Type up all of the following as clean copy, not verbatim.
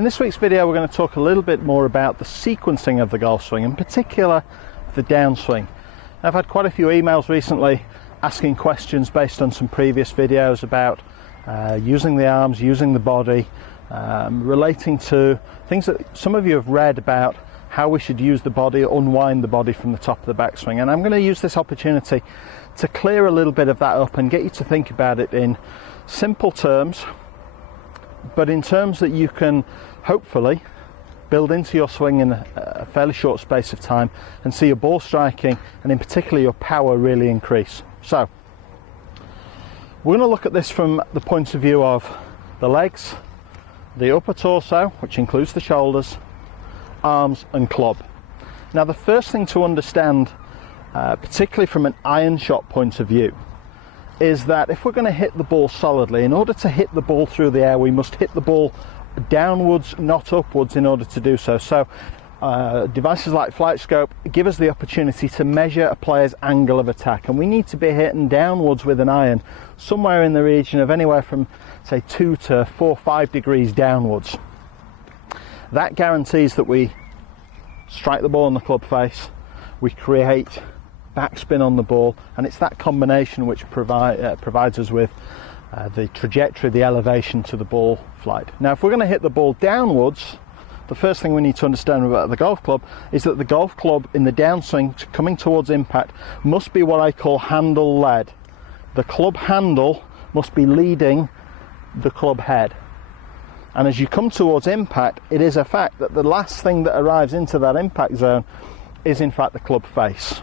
In this week's video we're going to talk a little bit more about the sequencing of the golf swing, in particular the downswing. I've had quite a few emails recently asking questions based on some previous videos about using the arms, using the body, relating to things that some of you have read about how we should use the body, unwind the body from the top of the backswing. And I'm going to use this opportunity to clear a little bit of that up and get you to think about it in simple terms, but in terms that you can hopefully build into your swing in a fairly short space of time and see your ball striking and in particular your power really increase. So we're going to look at this from the point of view of the legs, the upper torso, which includes the shoulders, arms and club. Now the first thing to understand, particularly from an iron shot point of view, is that if we're going to hit the ball solidly, in order to hit the ball through the air, we must hit the ball downwards, not upwards, in order to do so. So devices like Flight Scope give us the opportunity to measure a player's angle of attack, and we need to be hitting downwards with an iron somewhere in the region of anywhere from say 2 to 4 or 5 degrees downwards. That guarantees that we strike the ball on the club face, we create backspin on the ball, and it's that combination which provides us with the trajectory, the elevation to the ball flight. Now if we're going to hit the ball downwards, the first thing we need to understand about the golf club is that the golf club in the downswing coming towards impact must be what I call handle led. The club handle must be leading the club head, and as you come towards impact, it is a fact that the last thing that arrives into that impact zone is in fact the club face.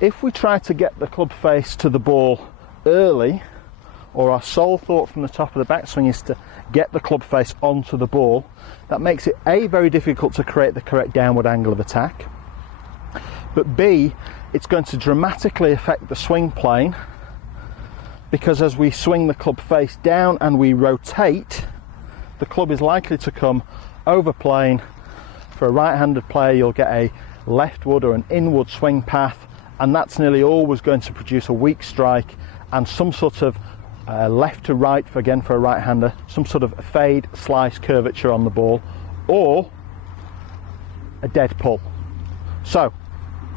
If we try to get the club face to the ball early, or our sole thought from the top of the backswing is to get the club face onto the ball, that makes it A, very difficult to create the correct downward angle of attack, but B, it's going to dramatically affect the swing plane, because as we swing the club face down and we rotate, the club is likely to come over plane. For a right-handed player, you'll get a leftward or an inward swing path, and that's nearly always going to produce a weak strike and some sort of left to right, for a right-hander, some sort of fade, slice, curvature on the ball, or a dead pull. So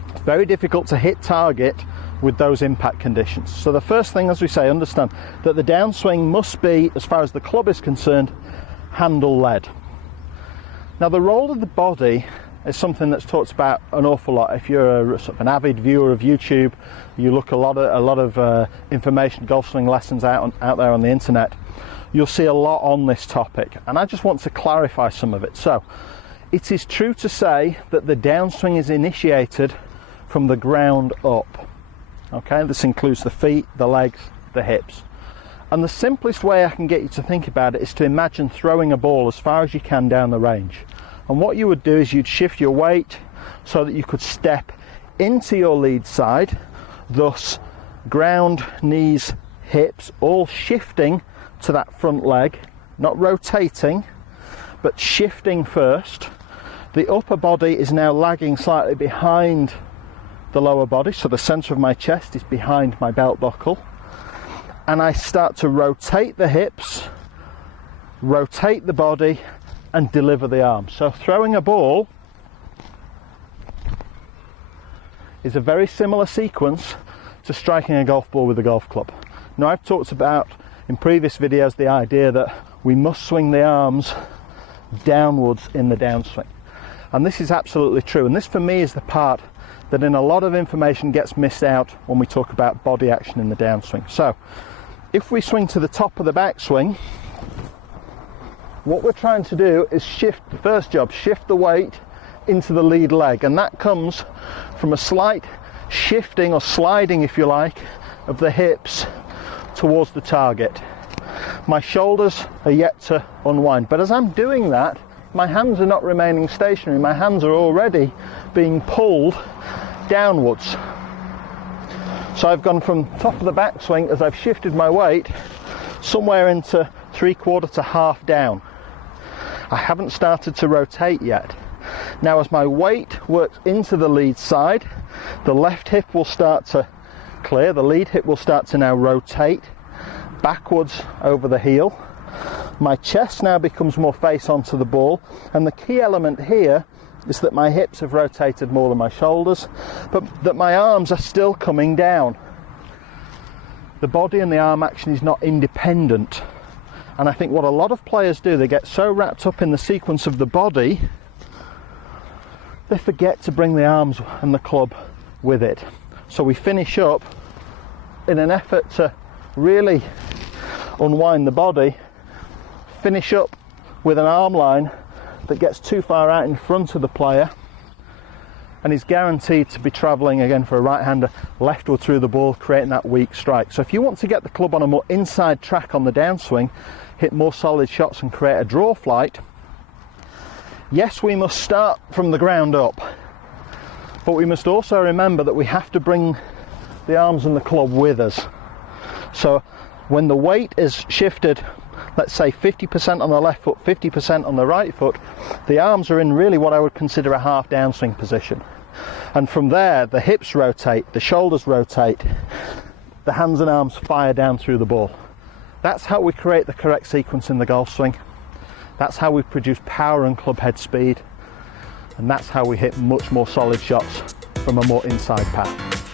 it's very difficult to hit target with those impact conditions. So the first thing, as we say, understand that the downswing must be, as far as the club is concerned, handle led. Now the role of the body is something that's talked about an awful lot. If you're sort of an avid viewer of YouTube, you look a lot of information, golf swing lessons out there on the internet, you'll see a lot on this topic, and I just want to clarify some of it. So it is true to say that the downswing is initiated from the ground up. Okay, this includes the feet, the legs, the hips. And the simplest way I can get you to think about it is to imagine throwing a ball as far as you can down the range. And what you would do is you'd shift your weight so that you could step into your lead side, thus ground, knees, hips, all shifting to that front leg, not rotating, but shifting first. The upper body is now lagging slightly behind the lower body, so the centre of my chest is behind my belt buckle. And I start to rotate the hips, rotate the body, and deliver the arm. So throwing a ball is a very similar sequence to striking a golf ball with a golf club. Now I've talked about in previous videos the idea that we must swing the arms downwards in the downswing, and this is absolutely true, and this for me is the part that in a lot of information gets missed out when we talk about body action in the downswing. So if we swing to the top of the backswing, what we're trying to do is shift the weight into the lead leg, and that comes from a slight shifting or sliding, if you like, of the hips towards the target. My shoulders are yet to unwind, but as I'm doing that, my hands are not remaining stationary. My hands are already being pulled downwards. So I've gone from top of the backswing, as I've shifted my weight, somewhere into 3/4 to half down. I haven't started to rotate yet. Now as my weight works into the lead side, the left hip will start to clear, the lead hip will start to now rotate backwards over the heel. My chest now becomes more face onto the ball, and the key element here is that my hips have rotated more than my shoulders, but that my arms are still coming down. The body and the arm action is not independent. And I think what a lot of players do, they get so wrapped up in the sequence of the body, they forget to bring the arms and the club with it. So we finish up in an effort to really unwind the body, finish up with an arm line that gets too far out in front of the player and is guaranteed to be travelling again for a right-hander leftward through the ball, creating that weak strike. So if you want to get the club on a more inside track on the downswing, hit more solid shots and create a draw flight, yes, we must start from the ground up, but we must also remember that we have to bring the arms and the club with us. So when the weight is shifted, let's say 50% on the left foot, 50% on the right foot, the arms are in really what I would consider a half downswing position. And from there, the hips rotate, the shoulders rotate, the hands and arms fire down through the ball. That's how we create the correct sequence in the golf swing. That's how we produce power and club head speed. And that's how we hit much more solid shots from a more inside path.